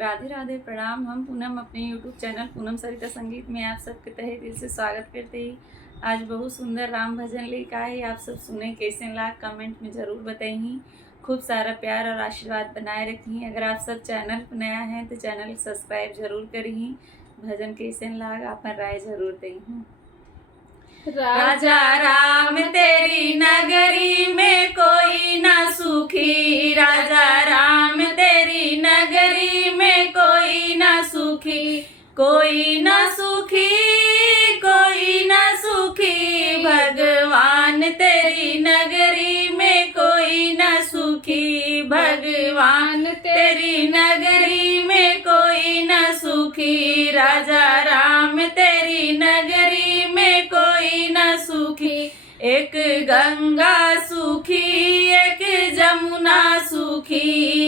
राधे राधे प्रणाम। हम पूनम अपने यूट्यूब चैनल पूनम सरिता संगीत में आप सबके तहे दिल से स्वागत करते ही आज बहुत सुंदर राम भजन लेकर आए। आप सब सुने कैसे लाग कमेंट में ज़रूर बताइए। खूब सारा प्यार और आशीर्वाद बनाए रखिए। अगर आप सब चैनल पर नया हैं तो चैनल सब्सक्राइब जरूर करिए। भजन कैसे लाग अपन राय जरूर दें। राजा राम तेरी नगरी में कोई ना सुखी, राजा राम तेरी नगरी में कोई ना सुखी, कोई ना सुखी, कोई ना सुखी। भगवान तेरी नगरी में कोई ना सुखी, भगवान तेरी नगरी में कोई ना सुखी। राजा राम तेरी नगरी में कोई ना सुखी। एक गंगा सुखी, एक जमुना सुखी,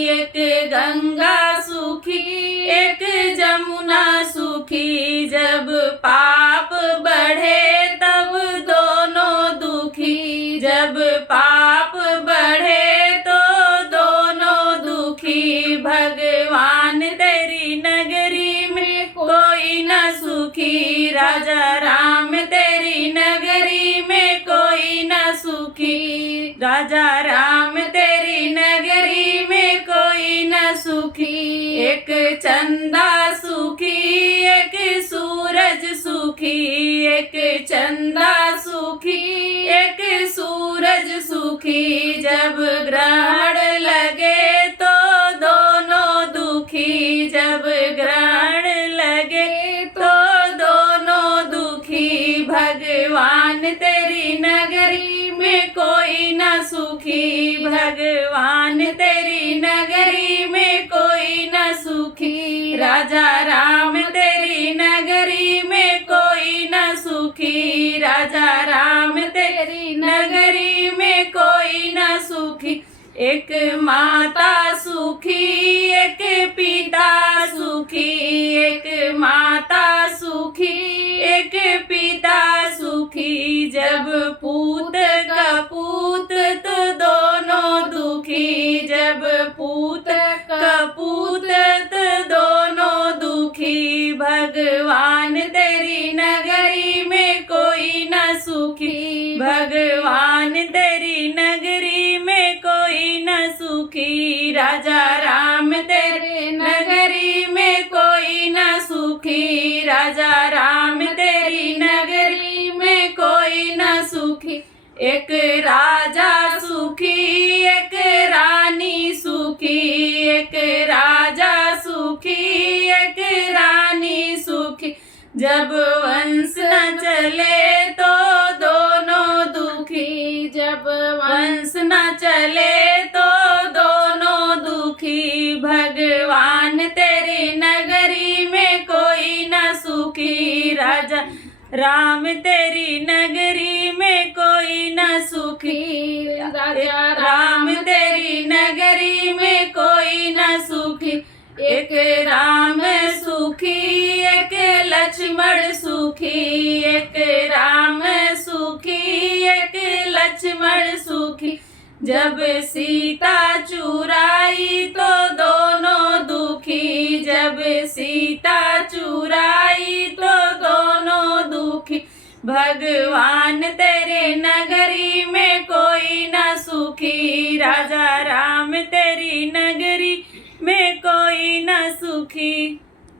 एक गंगा सुखी, एक जमुना सुखी। जब पाप बढ़े तब दोनों दुखी, जब पाप बढ़े तो दोनों दुखी। भगवान तेरी नगरी में कोई ना सुखी, राजा राम तेरी नगरी में कोई ना सुखी, राजा राम तेरी नगरी में कोई ना सुखी। एक चंदा सुखी, एक सूरज सुखी, एक चंदा सुखी, एक सूरज सुखी। जब ग्रहण लगे तो दोनों दुखी, जब ग्रहण लगे तो दोनों दुखी। भगवान तेरी नगरी में कोई ना सुखी, भगवान तेरी नगरी में कोई ना सुखी। राजा राम तेरी नगरी में कोई ना सुखी, राजा राम तेरी नगरी में कोई ना सुखी। एक माता सुखी, एक पिता सुखी, एक माता सुखी, एक पिता सुखी। जब पूत कपूत तो दोनों दुखी, जब पूत कपूत तो दोनों दुखी। भगवान तेरी नगरी में कोई ना सुखी, भगवान तेरी नगरी में कोई ना सुखी। राजा राम तेरे नगरी में कोई ना सुखी, राजा राम तेरी नगरी में कोई ना सुखी। एक राजा सुखी, एक रानी सुखी, एक राजा सुखी, एक रानी सुखी। जब वंश न चले तो दोनों दुखी, जब वंश न चले तो दोनों दुखी। भगवान तेरी नगरी में कोई ना सुखी, राजा राम तेरी नगरी में कोई ना सुखी, राजा राम तेरी नगरी में कोई ना सुखी। एक राम सुखी, एक लक्ष्मण सुखी, एक राम सुखी, एक लक्ष्मण सुखी। जब सीता चुराई तो दोनों दुखी, जब सीता चुराई तो दोनों दुखी। भगवान तेरे नगरी में कोई ना सुखी, राजा राम तेरी नगरी में कोई ना सुखी।